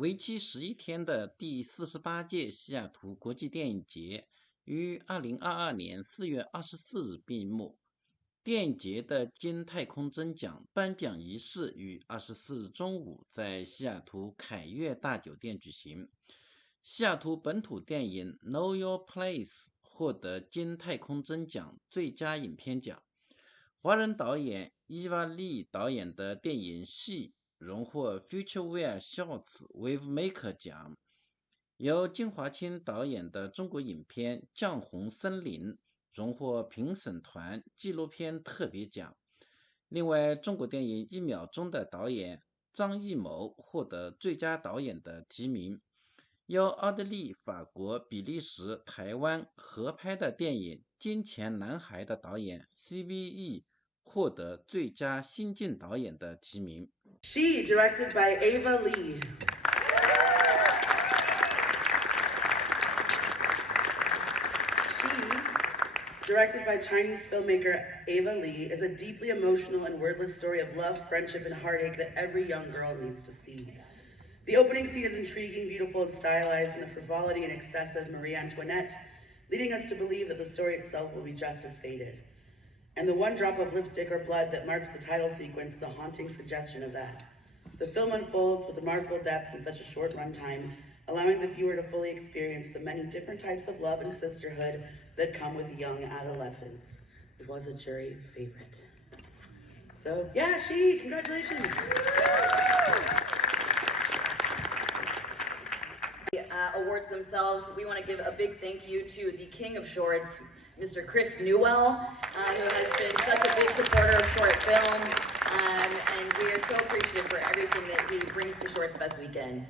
为期11天的第48届西雅图国际电影节于2022年4月24日闭幕。电影节的金太空针奖颁奖仪式于24日中午在西雅图凯悦大酒店举行。西雅图本土电影《Know Your Place》获得金太空针奖最佳影片奖。华人导演伊娃利导演的电影《戏》荣获 Futureware Shorts Wavemaker 奖。由金华青导演的中国影片《绛红森林》荣获评审团纪录片特别奖。另外，中国电影《1秒钟》的导演张艺谋获得最佳导演的提名。由奥地利、法国、比利时、台湾合拍的电影《金钱男孩》的导演 CVE 获得最佳新晋导演的提名。She, directed by Ava Lee. Directed by Chinese filmmaker Ava Lee, is a deeply emotional and wordless story of love, friendship, and heartache that every young girl needs to see. The opening scene is intriguing, beautiful, and stylized in the frivolity and excess of Marie Antoinette, leading us to believe that the story itself will be just as faded. And the one drop of lipstick or blood that marks the title sequence is a haunting suggestion of that. The film unfolds with remarkable depth in such a short runtime, allowing the viewer to fully experience the many different types of love and sisterhood that come with young adolescents. It was a jury favorite. So, yeah, congratulations. Awards themselves, we want to give a big thank you to the king of shorts, Mr. Chris Newell, who has been such a big supporter of short film, and we are so appreciative for everything that he brings to Shorts Fest weekend.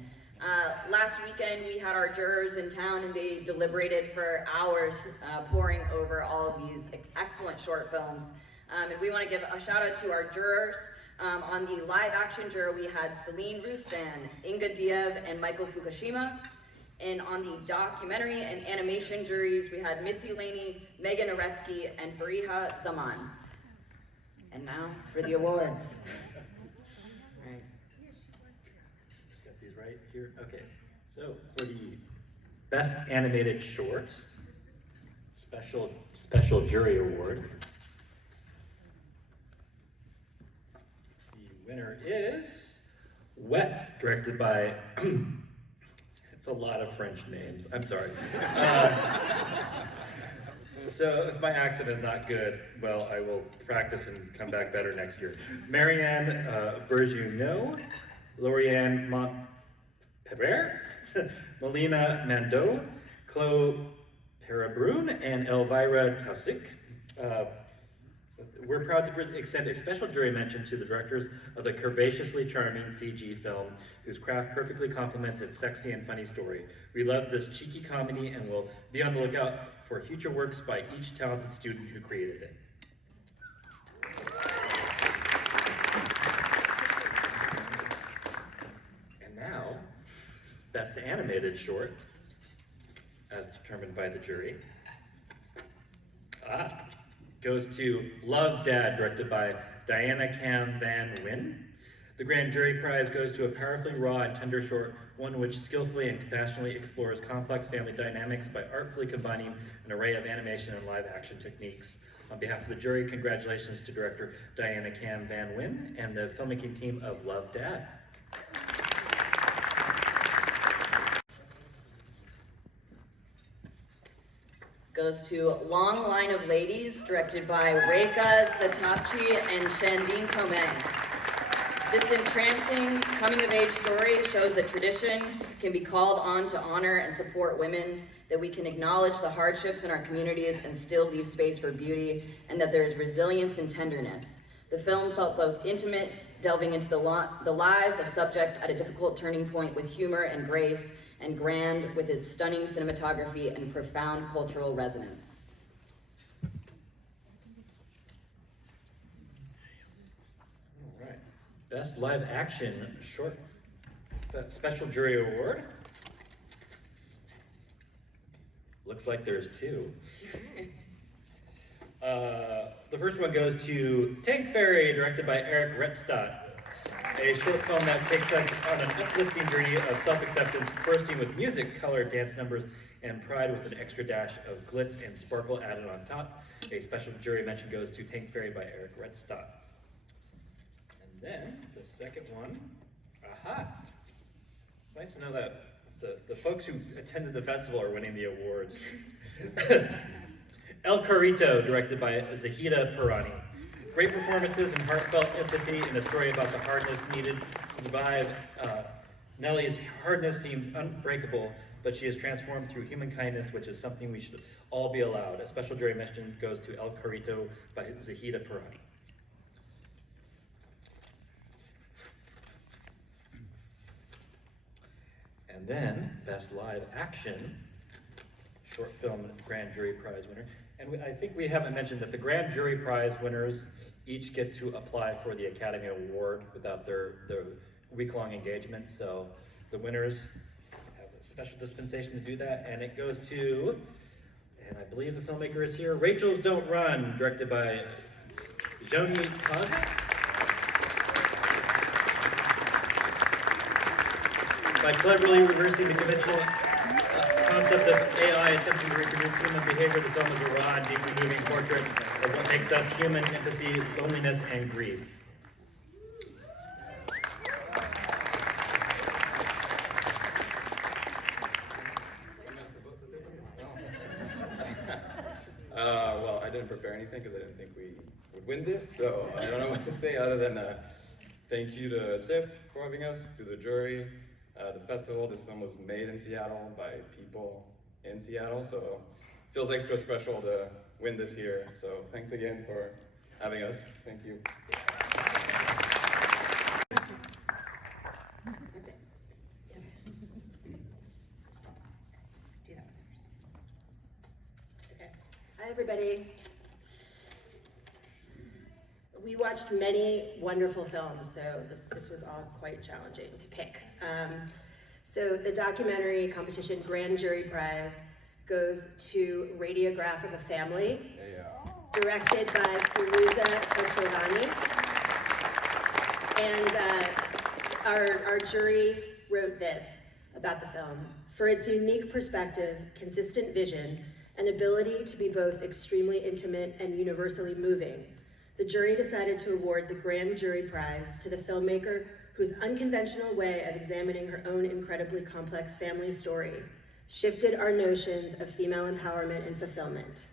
Last weekend we had our jurors in town and they deliberated for hours, poring over all of these excellent short films. And we want to give a shout out to our jurors. On the live action juror we had Celine Roustan, Inga Diev, and Michael Fukushima. And on the documentary and animation juries we had Missy Laney, Megan Aretsky, and Fariha Zaman. And now for the awards. Right. Got these right here. Okay. So for the best animated short, special jury award, the winner is Wet, directed by. It's a lot of French names. I'm sorry. So if my accent is not good, well, I will practice and come back better next year. Marianne Bergeneau, Lauriane Montpever, Melina Mandot, Chloe Parabrun, and Elvira Tausig. We're proud to extend a special jury mention to the directors of the curvaceously charming CG film, whose craft perfectly complements its sexy and funny story. We love this cheeky comedy and will be on the lookout for future works by each talented student who created it. And now, best animated short, as determined by the jury, goes to Love, Dad, directed by Diana Cam Van Wyn. The grand jury prize goes to a powerfully raw and tender short, one which skillfully and compassionately explores complex family dynamics by artfully combining an array of animation and live action techniques. On behalf of the jury, congratulations to director Diana Cam Van Wyn and the filmmaking team of Love, Dad. Goes to Long Line of Ladies, directed by Reika Zatapchi and Shandine Tomei. This entrancing coming-of-age story shows that tradition can be called on to honor and support women, that we can acknowledge the hardships in our communities and still leave space for beauty, and that there is resilience and tenderness. The film felt both intimate, delving into the lives of subjects at a difficult turning point with humor and grace, and grand with its stunning cinematography and profound cultural resonance. All right. Best live action short special jury award. Looks like there's two. The first one goes to Tank Fairy, directed by Eric Retstadt. a short film that takes us on an uplifting journey of self-acceptance, bursting with music, color, dance numbers, and pride with an extra dash of glitz and sparkle added on top. A special jury mention goes to Tank Fairy by Eric Redstad. And then the second one, aha! Nice to know that the folks who attended the festival are winning the awards. El Carrito, directed by Zahida Pirani. Great performances and heartfelt empathy in a story about the hardness needed to survive. Nellie's hardness seems unbreakable, but she is transformed through human kindness, which is something we should all be allowed. A special jury mention goes to El Carrito by Zahida Pirani. And then, Best Live Action, short film Grand Jury Prize winner. And I think we haven't mentioned that the Grand Jury Prize winners each get to apply for the Academy Award without their week-long engagement. So the winners have a special dispensation to do that, and it goes to, and I believe the filmmaker is here, Rachel's Don't Run, directed by Joni Kaza. By cleverly reversing the conventional concept of AI attempting to reproduce human behavior, the film is a raw and deeply moving portrait of what makes us human: empathy, loneliness, and grief. Well, I didn't prepare anything because I didn't think we would win this, so I don't know what to say other than thank you to SIFF for having us, to the jury, the festival. This film was made in Seattle by people in Seattle, so it feels extra special to win this here. So thanks again for having us. Thank you. That's it. Yep. Do that one first. Okay. Hi, everybody. We watched many wonderful films, so this was all quite challenging to pick. So the documentary competition Grand Jury Prize goes to Radiograph of a Family, directed by Firuza Khosrowani. And our jury wrote this about the film: for its unique perspective, consistent vision, and ability to be both extremely intimate and universally moving, the jury decided to award the Grand Jury Prize to the filmmaker whose unconventional way of examining her own incredibly complex family story shifted our notions of female empowerment and fulfillment.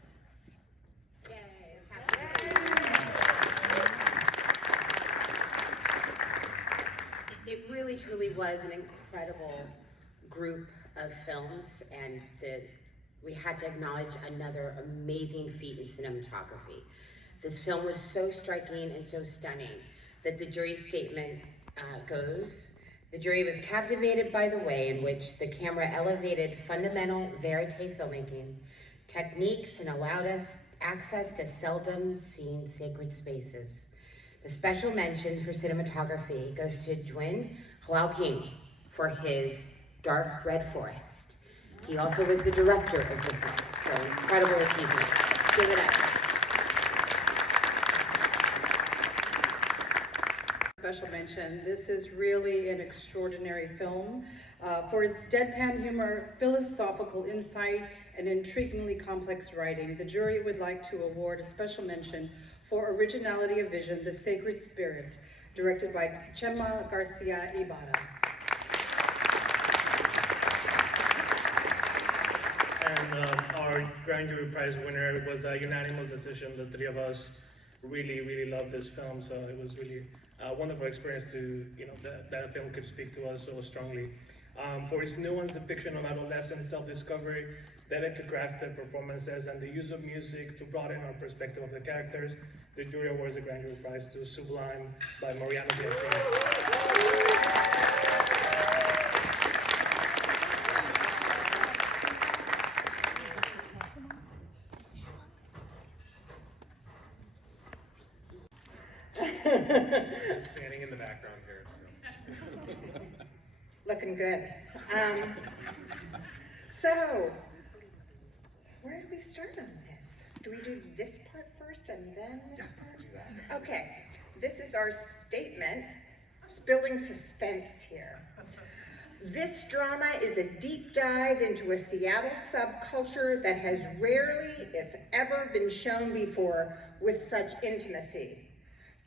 It really truly was an incredible group of films, and we had to acknowledge another amazing feat in cinematography. This film was so striking and so stunning that the jury's statement goes: the jury was captivated by the way in which the camera elevated fundamental verite filmmaking techniques and allowed us access to seldom seen sacred spaces. The special mention for cinematography goes to Dwin Hwao-King for his Dark Red Forest. He also was the director of the film, so incredible achievement. Give it up. Special mention. This is really an extraordinary film for its deadpan humor, philosophical insight, and intriguingly complex writing. The jury would like to award a special mention for originality of vision, The Sacred Spirit, directed by Chema Garcia Ibarra. And our Grand Jury Prize winner was a unanimous decision. The three of us really loved this film, so it was really a wonderful experience to, that a film could speak to us so strongly. For its nuanced depiction of adolescent self-discovery, delicate crafted performances, and the use of music to broaden our perspective of the characters, the jury awards the Grand Jury Prize to Sublime by Mariano Bielsi. Standing in the background here. So. Looking good. So, where do we start on this? Do we do this part first and then this part? Do that. Okay, this is our statement building suspense here. This drama is a deep dive into a Seattle subculture that has rarely, if ever, been shown before with such intimacy.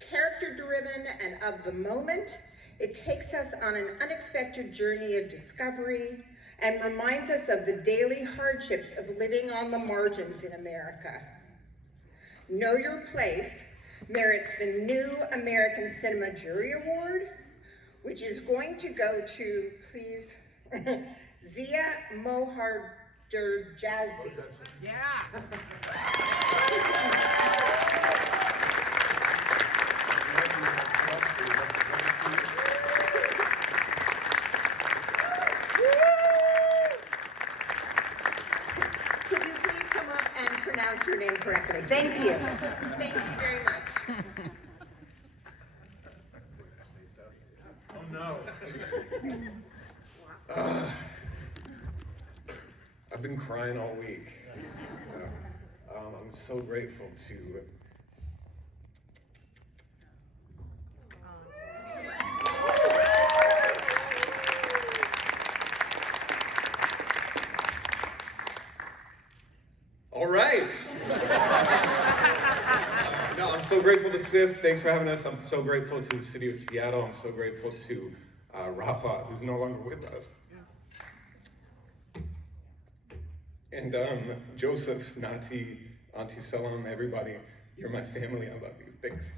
Character-driven and of the moment, it takes us on an unexpected journey of discovery and reminds us of the daily hardships of living on the margins in America. Know Your Place merits the New American Cinema Jury Award, which is going to go to, please, Zia Moharder-Jasby. Yeah. Could you please come up and pronounce your name correctly? Thank you. Thank you very much. Oh no. I've been crying all week. So, I'm so grateful to all right. No, I'm so grateful to SIFF. Thanks for having us. I'm so grateful to the city of Seattle. I'm so grateful to Rafa, who's no longer with us. And Joseph, Nati, Auntie Salam, everybody, you're my family. I love you. Thanks.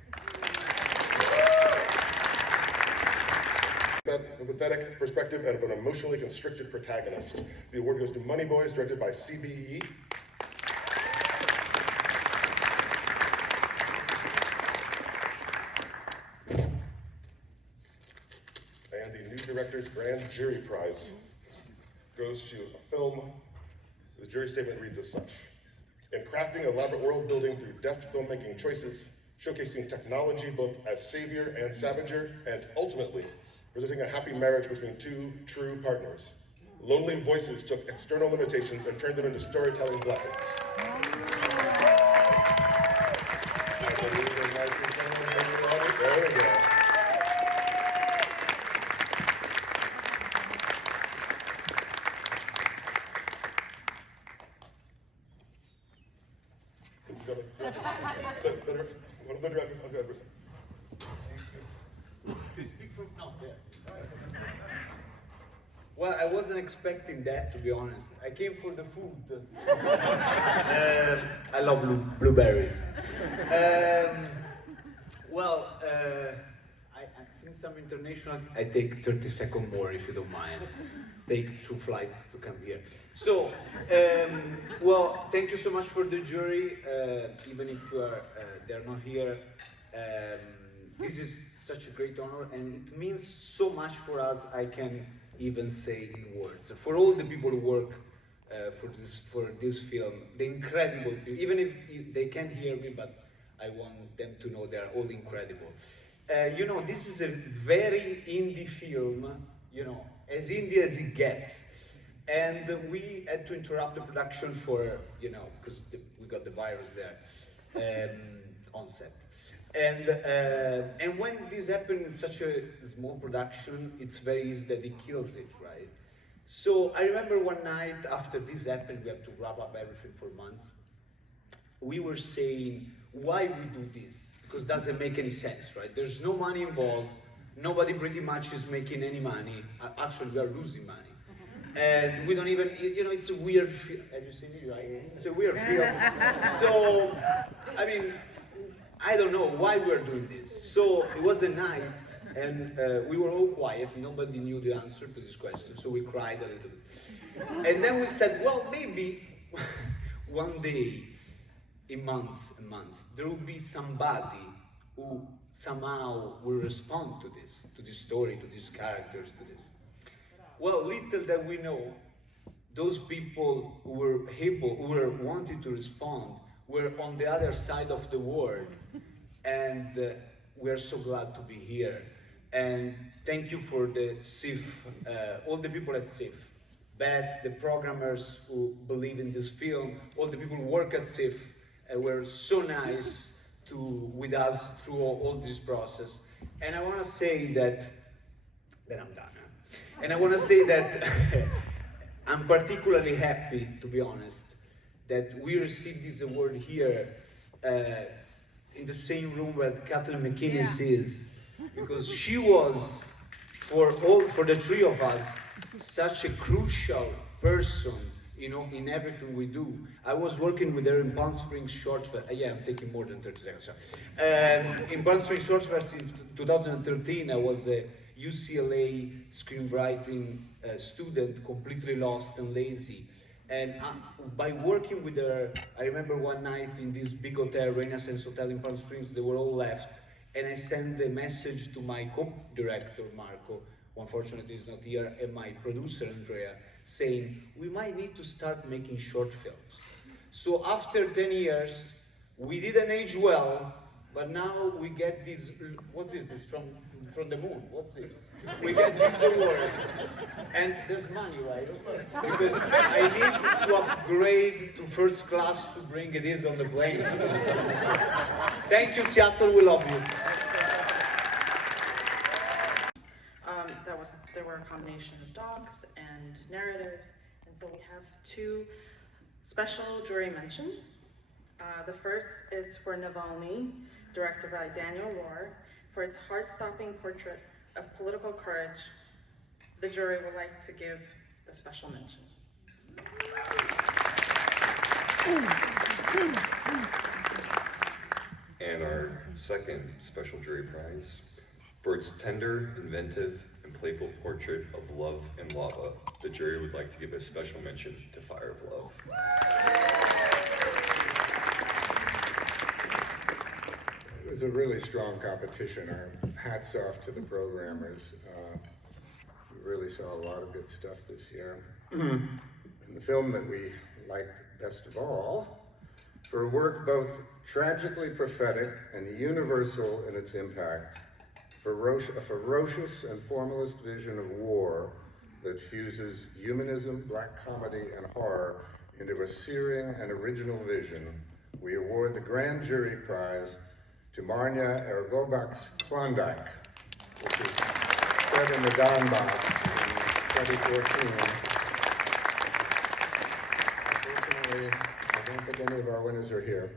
A pathetic perspective and of an emotionally constricted protagonist. The award goes to Money Boys, directed by CBE. And the New Director's Grand Jury Prize goes to a film. The jury statement reads as such. In crafting elaborate world building through deft filmmaking choices, showcasing technology both as savior and savager, and ultimately presenting a happy marriage between two true partners. Lonely Voices took external limitations and turned them into storytelling blessings. There we go. One of the directors, I'll go ahead. Please speak from out there. Well, I wasn't expecting that, to be honest. I came for the food. I love blueberries. Since I'm international, I take 30 seconds more, if you don't mind. Let's take 2 flights to come here. So, well, thank you so much for the jury, even if they're not here. This is such a great honor, and it means so much for us, I can even say in words. For all the people who work for this film, the incredible people, even if they can't hear me, but I want them to know they're all incredible. You know, this is a very indie film, you know, as indie as it gets. And we had to interrupt the production for, you know, because we got the virus there on set. And when this happens in such a small production, it's very easy that it kills it, right? So I remember one night after this happened, we have to wrap up everything for months. We were saying, why we do this? Because it doesn't make any sense, right? There's no money involved. Nobody pretty much is making any money. Actually, we are losing money. And we don't even, you know, it's a weird film. Have you seen it, right? It's a weird film. So, I mean, I don't know why we're doing this. So it was a night, and we were all quiet. Nobody knew the answer to this question, so we cried a little bit. And then we said, well, maybe one day, in months and months, there will be somebody who somehow will respond to this story, to these characters, to this. Well, little that we know, those people who were wanting to respond, were on the other side of the world, and we're so glad to be here. And thank you for the SIFF, all the people at SIFF, Beth, the programmers who believe in this film, all the people who work at SIFF, were so nice with us through all this process. And I want to say that I'm done. And I want to say that I'm particularly happy, to be honest, that we received this award here in the same room where Kathleen McInnes is, because she was, for the three of us, such a crucial person, you know, in everything we do. I was working with her in Palm Springs Short Fest. Yeah, I'm taking more than 30 seconds. Sorry. In Palm Springs Short Fest in 2013, I was a UCLA screenwriting student, completely lost and lazy. And by working with her, I remember one night in this big hotel, Renaissance Hotel in Palm Springs, they were all left. And I sent a message to my co-director, Marco, who unfortunately is not here, and my producer, Andrea, saying, we might need to start making short films. So after 10 years, we didn't age well, but now we get this, what is this, from the moon, what's this? We get this award, and there's money, right? Because I need to upgrade to first class to bring it is on the plane. Thank you, Seattle, we love you. There were a combination of docs and narratives, and so we have two special jury mentions. The first is for Navalny, directed by Daniel Rohr, for its heart-stopping portrait of political courage. The jury would like to give the special mention. And our second special jury prize, for its tender, inventive, and playful portrait of love and lava, the jury would like to give a special mention to Fire of Love. It was a really strong competition. Our hats off to the programmers. We really saw a lot of good stuff this year. And the film that we liked best of all, for a work both tragically prophetic and universal in its impact, a ferocious and formalist vision of war that fuses humanism, black comedy, and horror into a searing and original vision, we award the Grand Jury Prize to Marnia Ergobak's Klondike, which is set in the Donbass in 2014. Unfortunately, I don't think any of our winners are here.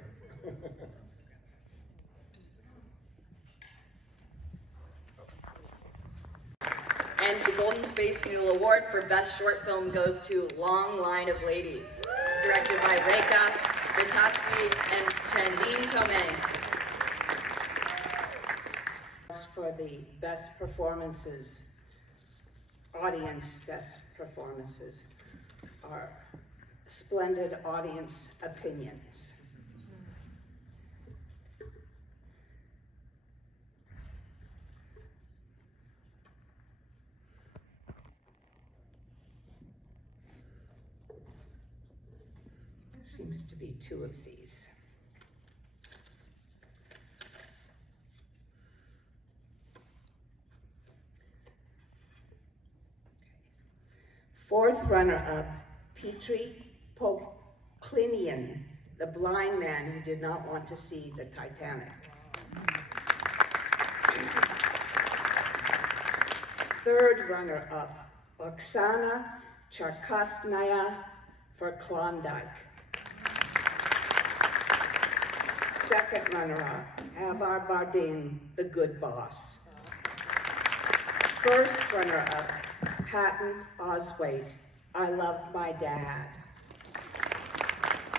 And the Golden Space Needle Award for Best Short Film goes to Long Line of Ladies, directed by Reka Ritachvi and Chandine Tomei. For the best performances, audience best performances, are splendid audience opinions. Seems to be two of these. Fourth runner-up, Petri Poklinian, the blind man who did not want to see the Titanic. Third runner-up, Oksana Charkastnaya for Klondike. Second runner-up, Avar Bardin, The Good Boss. First runner-up, Patton Oswalt, I Love My Dad.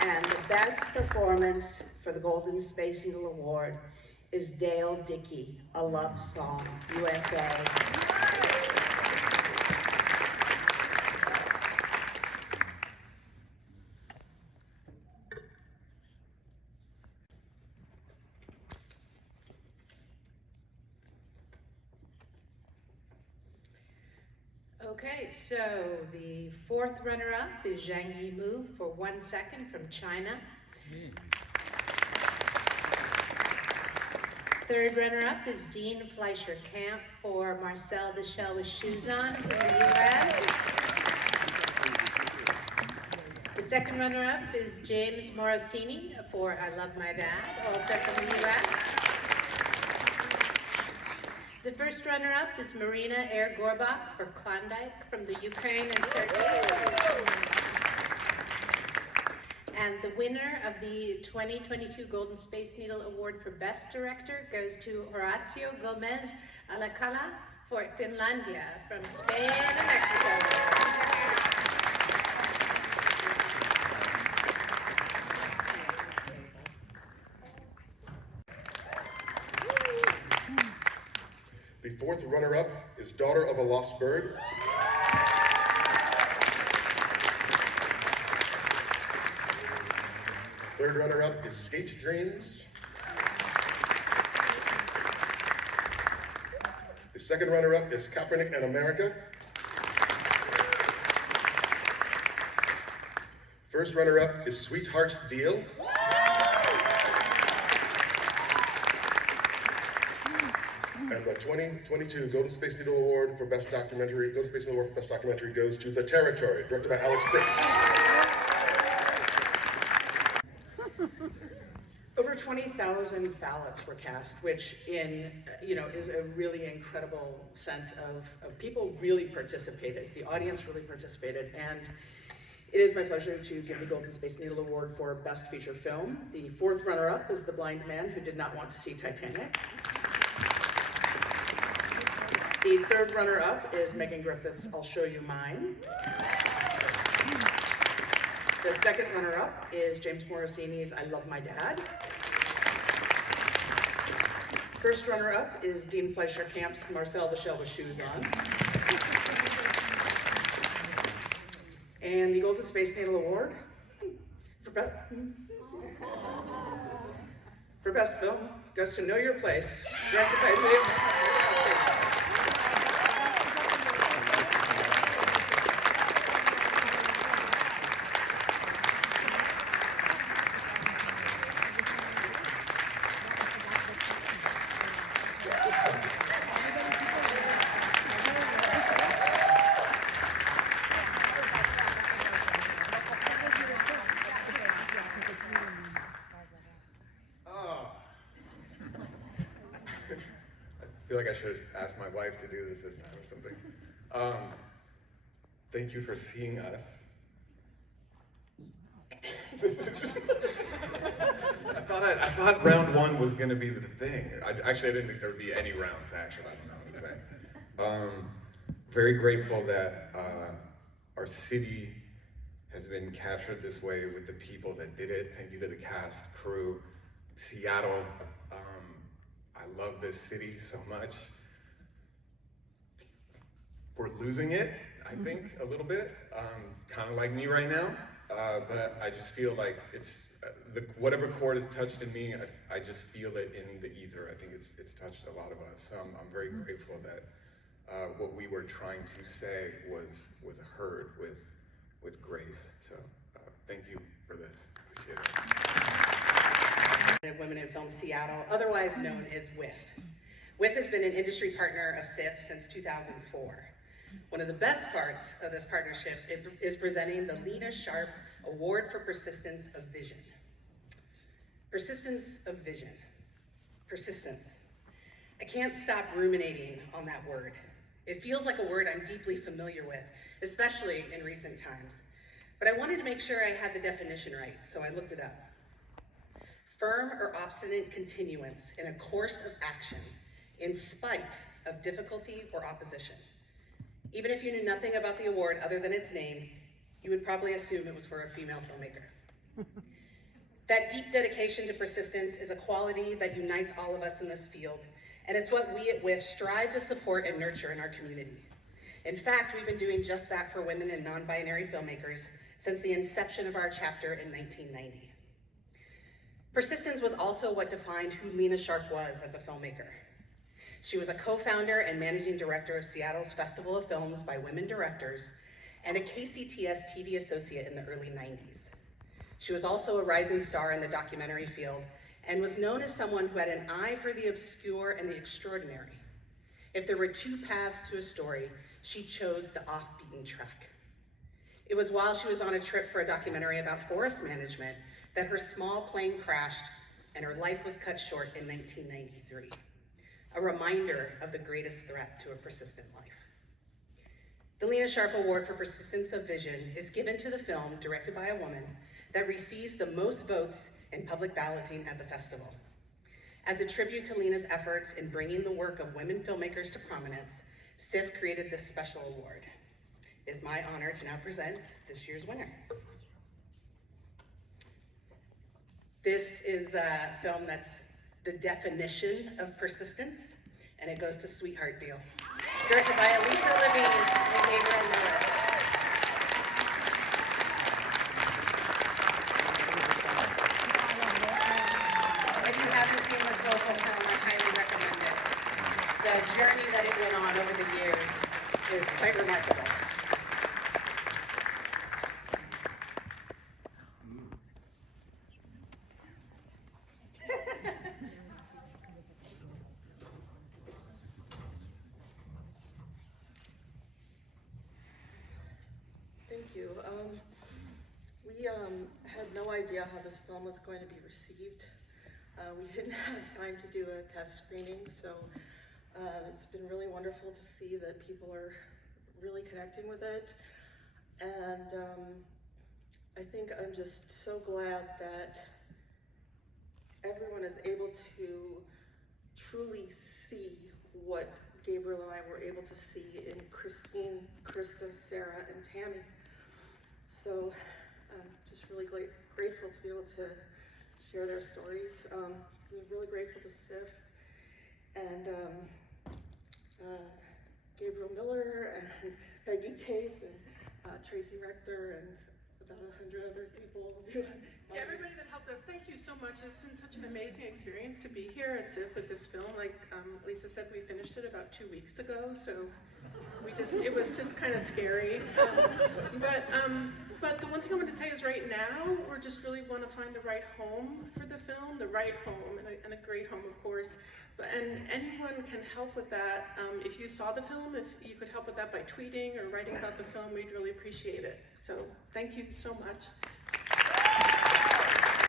And the best performance for the Golden Space Needle Award is Dale Dickey, A Love Song, USA. Okay, so the fourth runner-up is Zhang Yimou for 1 Second from China. Third runner-up is Dean Fleischer Camp for Marcel the Shell with Shoes On from the US. The second runner-up is James Morosini for I Love My Dad, also from the US. The first runner-up is Marina Air-Gorbak for Klondike from the Ukraine and Turkey. And the winner of the 2022 Golden Space Needle Award for Best Director goes to Horacio Gomez Alcala for Finlandia from Spain and Mexico. The fourth runner-up is Daughter of a Lost Bird. Third runner-up is Skate Dreams. The second runner-up is Kaepernick and America. First runner-up is Sweetheart Deal. And the 2022 Golden Space Needle Award for Best Documentary, Golden Space Needle Award for Best Documentary goes to The Territory, directed by Alex Prince. Over 20,000 ballots were cast, which is a really incredible sense of people really participated. The audience really participated, and it is my pleasure to give the Golden Space Needle Award for Best Feature Film. The fourth runner-up is The Blind Man Who Did Not Want to See Titanic. The third runner-up is Megan Griffith's I'll Show You Mine. The second runner-up is James Morosini's I Love My Dad. First runner-up is Dean Fleischer Camp's Marcel the Shell with Shoes On. And the Golden Space Needle Award for Best Film goes to Know Your Place, directed by Isaiah. I feel like I should have asked my wife to do this time or something. Thank you for seeing us. I thought round one was going to be the thing. I didn't think there would be any rounds, actually. I don't know what I'm saying. Very grateful that our city has been captured this way with the people that did it. Thank you to the cast, crew, Seattle. I love this city so much. We're losing it, I think, a little bit, kind of like me right now. But I just feel like it's, whatever chord is touched in me, I just feel it in the ether. I think it's touched a lot of us. I'm very grateful that what we were trying to say was heard with grace. So thank you for this. Appreciate it. Women in Film Seattle, otherwise known as WIFF. WIFF has been an industry partner of SIFF since 2004. One of the best parts of this partnership is presenting the Lena Sharp Award for Persistence of Vision. Persistence of vision. Persistence. I can't stop ruminating on that word. It feels like a word I'm deeply familiar with, especially in recent times. But I wanted to make sure I had the definition right, so I looked it up. Firm or obstinate continuance in a course of action in spite of difficulty or opposition. Even if you knew nothing about the award other than its name, you would probably assume it was for a female filmmaker. That deep dedication to persistence is a quality that unites all of us in this field, and it's what we at WIFF strive to support and nurture in our community. In fact, we've been doing just that for women and non-binary filmmakers since the inception of our chapter in 1990. Persistence was also what defined who Lena Sharp was as a filmmaker. She was a co-founder and managing director of Seattle's Festival of Films by Women Directors and a KCTS TV associate in the early 90s. She was also a rising star in the documentary field and was known as someone who had an eye for the obscure and the extraordinary. If there were two paths to a story, she chose the off-beaten track. It was while she was on a trip for a documentary about forest management that her small plane crashed and her life was cut short in 1993. a reminder of the greatest threat to a persistent life. The Lena Sharp Award for Persistence of Vision is given to the film directed by a woman that receives the most votes in public balloting at the festival. As a tribute to Lena's efforts in bringing the work of women filmmakers to prominence, SIFF created this special award. It is my honor to now present this year's winner. This is a film that's the definition of persistence, and it goes to Sweetheart Deal, directed by Elisa Levine and Gabriel Miller. If you haven't seen this local film, I highly recommend it. The journey that it went on over the years is quite remarkable. Thank you. We had no idea how this film was going to be received. We didn't have time to do a test screening, so it's been really wonderful to see that people are really connecting with it. And I think I'm just so glad that everyone is able to truly see what Gabriel and I were able to see in Christine, Krista, Sarah, and Tammy. So I'm just really grateful to be able to share their stories. I'm really grateful to SIFF and Gabriel Miller and Peggy Case and Tracy Rector and about 100 other people. Yeah, everybody that helped us, thank you so much. It's been such an amazing experience to be here at SIFF with this film. Like Lisa said, we finished it about 2 weeks ago, so it was just kind of scary. But the one thing I want to say is right now, we're just really want to find the right home for the film, the right home, and a great home, of course. And anyone can help with that. If you saw the film, if you could help with that by tweeting or writing about the film, we'd really appreciate it. So thank you so much.